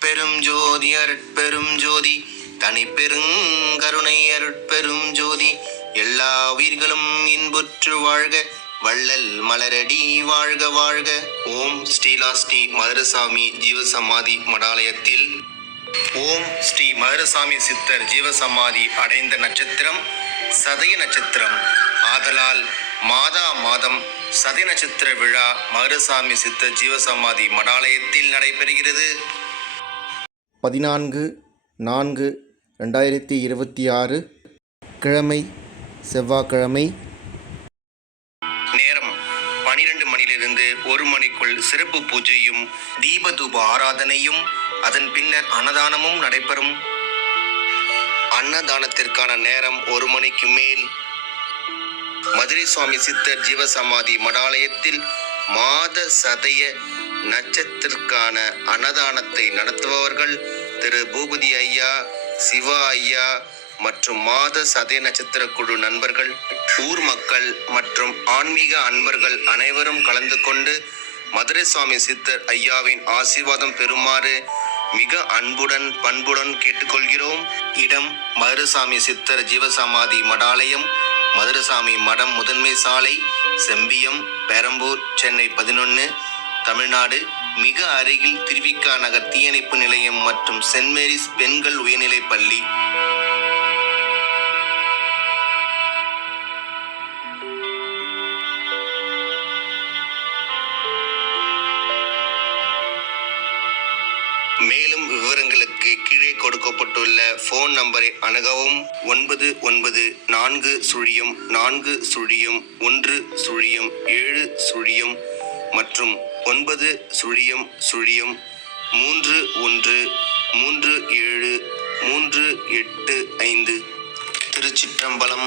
அருட்பெரும் ஜோதி அருட்பெரும் ஜோதி தனி பெருங்கருணை அருட்பெரும் ஜோதி எல்லா உயிர்களும் இன்புற்று வாழ்க வள்ளல் மலரடி வாழ்க வாழ்க. ஓம் ஸ்ரீலாஸ்ரீ மதுரசாமி ஜீவசமாதி மடாலயத்தில் ஓம் ஸ்ரீ மதுரசாமி சித்தர் ஜீவசமாதி அடைந்த நட்சத்திரம் சதய நட்சத்திரம் ஆதலால் மாதா மாதம் சதய நட்சத்திர விழா மதுரசாமி சித்தர் ஜீவசமாதி மடாலயத்தில் நடைபெறுகிறது. 14/4/2026 கிழமை செவ்வாய்க்கிழமை. நேரம் 12 மணியிலிருந்து 1 மணிக்குள் சிறப்பு பூஜையும் தீபதூப ஆராதனையும் அதன் பின்னர் அன்னதானமும் நடைபெறும். அன்னதானத்திற்கான நேரம் 1 மணிக்கு மேல். மதுரை சுவாமி சித்தர் ஜீவசமாதி மடாலயத்தில் மாத சதய நட்சத்திற்கான அன்னதானத்தை நடத்துபவர்கள் திரு பூபதி ஐயா, சிவா ஐயா மற்றும் மாத சதய நட்சத்திர குழு நண்பர்கள், ஊர் மக்கள் மற்றும் ஆன்மீக அன்பர்கள் அனைவரும் கலந்து கொண்டு மதுரை சுவாமி சித்தர் ஐயாவின் ஆசீர்வாதம் பெறுமாறு மிக அன்புடன் பண்புடன் கேட்டுக்கொள்கிறோம். இடம் மதுரசாமி சித்தர் ஜீவசமாதி மடாலயம், மதுரசாமி மடம், முதன்மை சாலை, செம்பியம், பெரம்பூர், சென்னை 11, தமிழ்நாடு. மிக அருகில் திருவிக்கா நகர் தீயணைப்பு நிலையம் மற்றும் சென்ட் மேரிஸ் பெண்கள் உயர்நிலைப் பள்ளி. மேலும் விவரங்களுக்கு கீழே கொடுக்கப்பட்டுள்ள போன் நம்பரை அணுகவும். 9940401007 மற்றும் 90313738 திருச்சிற்றம்பலம்.